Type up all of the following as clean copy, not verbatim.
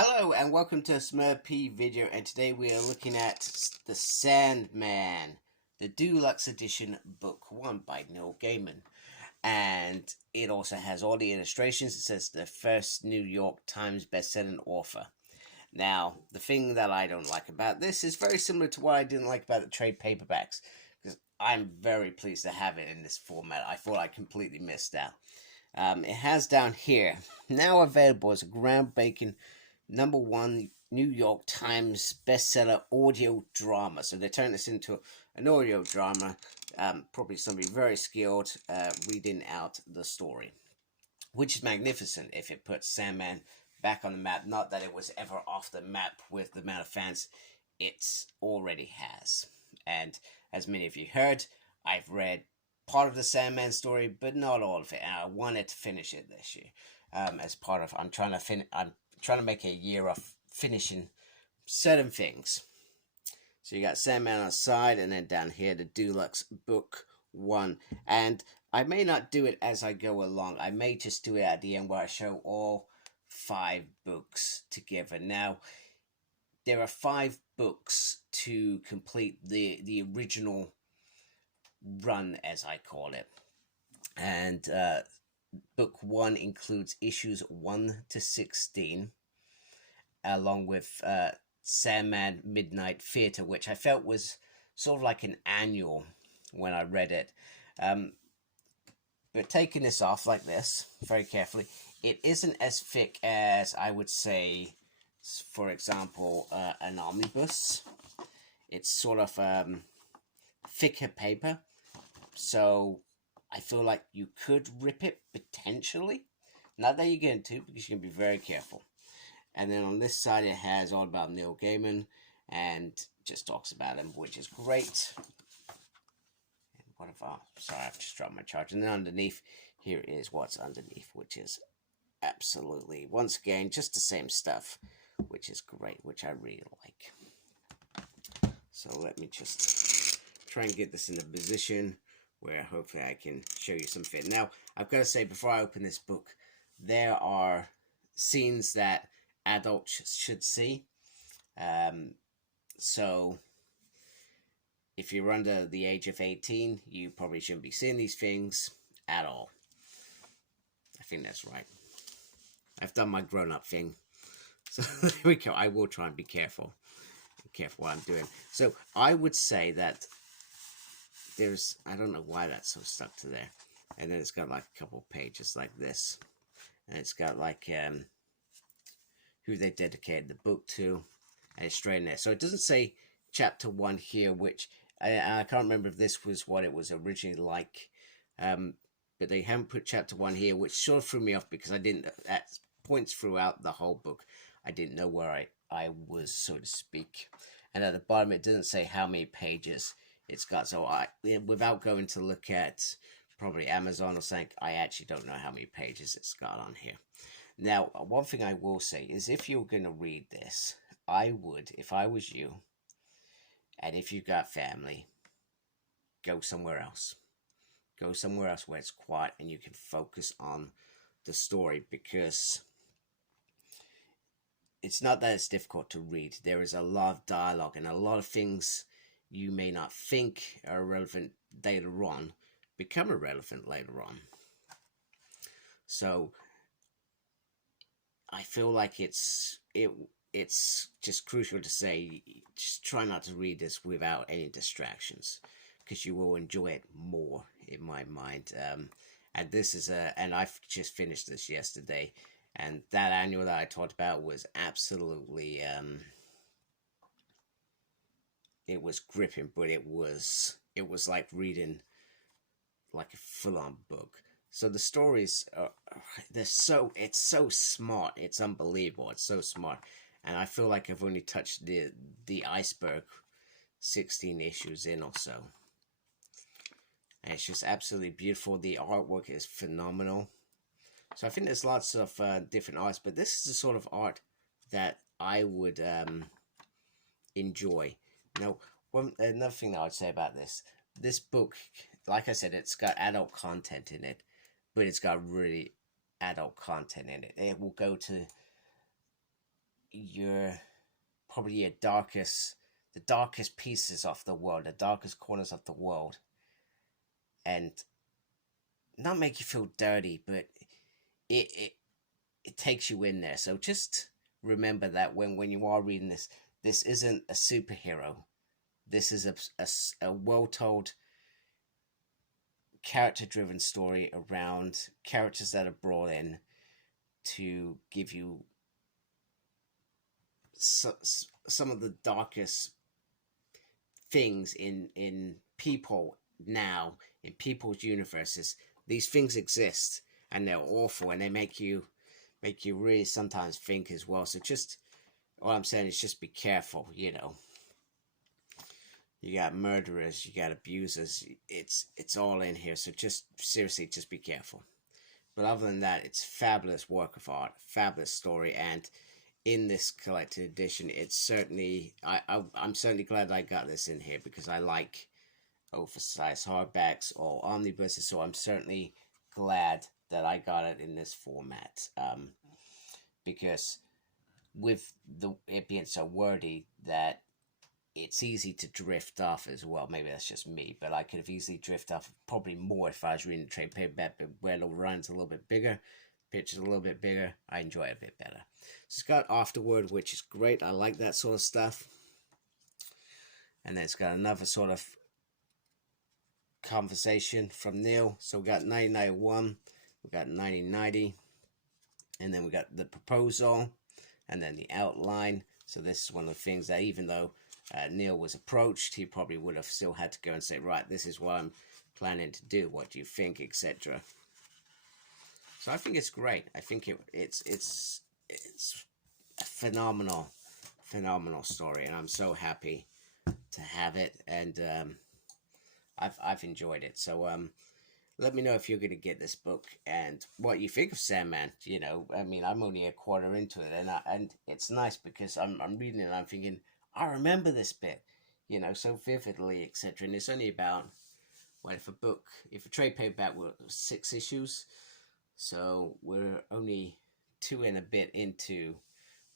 Hello and welcome to a Smurp video, and today we are looking at the Sandman, the Deluxe Edition Book 1 by Neil Gaiman. And it also has all the illustrations. It says the first New York Times best-selling author. Now, the thing that I don't like about this is very similar to what I didn't like about the trade paperbacks, because I'm very pleased to have it in this format. I thought I completely missed out. It has down here, now available as a groundbreaking #1 New York Times bestseller audio drama. So they turned this into an audio drama. Probably somebody very skilled reading out the story, which is magnificent if it puts Sandman back on the map. Not that it was ever off the map with the amount of fans it already has. And as many of you heard, I've read part of the Sandman story, but not all of it. And I wanted to finish it this year. As part of, I'm trying to make a year of finishing certain things. So you got Sandman on the side, and then down here the Deluxe Book 1. And I may not do it as I go along. I may just do it at the end where I show all 5 books together. Now, there are 5 books to complete the original run, as I call it. And Book 1 includes issues 1 to 16, along with Sandman Midnight Theatre, which I felt was sort of like an annual when I read it. But taking this off like this, very carefully, it isn't as thick as I would say, for example, an omnibus. It's sort of thicker paper, so I feel like you could rip it, potentially. Not that you're going to, because you're going to be very careful. And then on this side, it has all about Neil Gaiman, and just talks about him, which is great. And what if sorry, I've just dropped my charger. And then underneath, here is what's underneath, which is absolutely, once again, just the same stuff, which is great, which I really like. So let me just try and get this in a position where hopefully I can show you some fit. Now, I've got to say, before I open this book, there are scenes that adults should see. So, if you're under the age of 18, you probably shouldn't be seeing these things at all. I think that's right. I've done my grown-up thing. So, there we go. I will try and be careful. Be careful what I'm doing. So, I would say that there's, I don't know why that's so stuck to there. And then it's got like a couple pages like this. And it's got like who they dedicated the book to. And it's straight in there. So it doesn't say chapter 1 here, which I can't remember if this was what it was originally like. But they haven't put chapter 1 here, which sort of threw me off because I didn't, at points throughout the whole book, I didn't know where I was, so to speak. And at the bottom, it doesn't say how many pages it's got. So without going to look at probably Amazon or something, I actually don't know how many pages it's got on here. Now, one thing I will say is, if you're going to read this, I would, if I was you, and if you've got family, go somewhere else. Go somewhere else where it's quiet and you can focus on the story, because it's not that it's difficult to read. There is a lot of dialogue and a lot of things you may not think are relevant later on become irrelevant later on. So I feel like it's just crucial to say, just try not to read this without any distractions, because you will enjoy it more, in my mind. And this is and I've just finished this yesterday, and that annual that I talked about was absolutely it was gripping, but it was like reading like a full-on book. So the stories are, it's so smart. It's unbelievable. It's so smart. And I feel like I've only touched the iceberg 16 issues in or so. And it's just absolutely beautiful. The artwork is phenomenal. So I think there's lots of different arts, but this is the sort of art that I would enjoy. Now, another thing that I would say about this book, like I said, it's got adult content in it, but it's got really adult content in it. It will go to your probably your the darkest pieces of the world, the darkest corners of the world, and not make you feel dirty, but it it, it takes you in there. So just remember that when you are reading this, this isn't a superhero. This is a well told, character driven story around characters that are brought in to give you some of the darkest things in people now, in people's universes. These things exist and they're awful, and they make you really sometimes think as well. So just all I'm saying is just be careful. You got murderers, you got abusers. It's all in here. So just seriously, just be careful. But other than that, it's fabulous work of art, fabulous story, and in this collected edition, it's certainly I'm certainly glad I got this in here, because I like oversized hardbacks or omnibuses. So I'm certainly glad that I got it in this format, because with it being so wordy, that it's easy to drift off as well. Maybe that's just me, but I could have easily drifted off probably more if I was reading the trade paperback, but where the run's a little bit bigger, pictures a little bit bigger, I enjoy it a bit better. So it's got afterword, which is great. I like that sort of stuff. And then it's got another sort of conversation from Neil. So we got 1991, we got 1990, and then we got the proposal, and then the outline. So this is one of the things that, even though Neil was approached, he probably would have still had to go and say, right, this is what I'm planning to do, what do you think, etc. So I think it's great. I think it's a phenomenal story, and I'm so happy to have it, and I've enjoyed it. So let me know if you're going to get this book and what you think of Sandman. I mean, I'm only a quarter into it, and it's nice because I'm reading it and I'm thinking, I remember this bit, so vividly, etc. And it's only about, if a trade paperback were 6 issues, so we're only 2 and a bit into,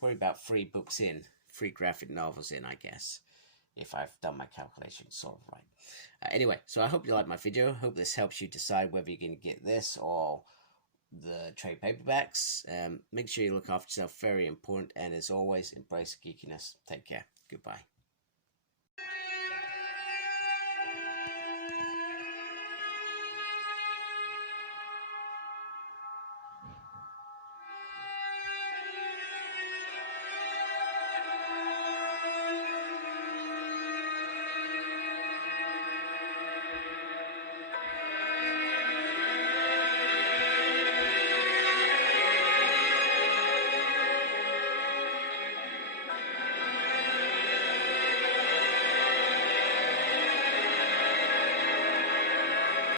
probably about 3 books in, 3 graphic novels in, I guess, if I've done my calculations sort of right. Anyway, so I hope you like my video. Hope this helps you decide whether you're going to get this or the trade paperbacks. Make sure you look after yourself, very important. And as always, embrace geekiness. Take care. Goodbye.